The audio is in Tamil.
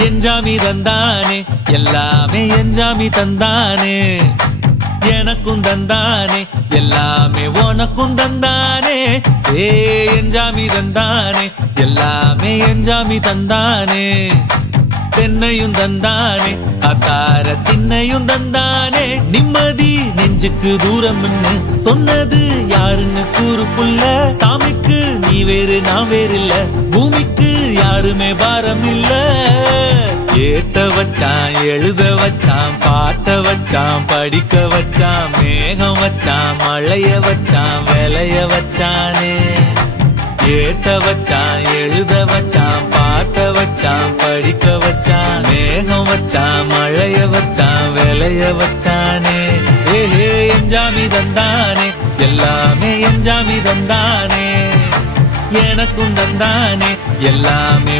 எஞ்சாமி தந்தானே எல்லாமே எஞ்சாமி தந்தானே எனக்கும் தந்தானே எல்லாமே உனக்கும் தந்தானே ஏ எஞ்சாமி தந்தானே எல்லாமே எஞ்சாமி தந்தானே தென்னையும் தந்தானே அத்தார திண்ணையும் தந்தானே நிம்மதி நெஞ்சுக்கு தூரம்னு சொன்னது யாருன்னு கூறு புள்ள சாமிக்கு நீ வேறு நான் வேறு இல்ல பூமிக்கு யாருமே பாரம் இல்ல ஏத்த வச்சான் எழுத வச்சான் பாட்ட வச்சான் படிக்க வச்சான் மேகம் வச்சான் மழைய வச்சான் விளைய வச்சானே ஏத்த வச்சான் எழுத வச்சான் பாட்ட வச்சான் படிக்க வச்சான் மேகம் வச்சான் மழைய வச்சான் விளைய வச்சானே ஏஹே எஞ்சாமி தந்தானே எல்லாமே எஞ்சாமி தந்தானே எனக்கும் தந்தானே எல்லாமே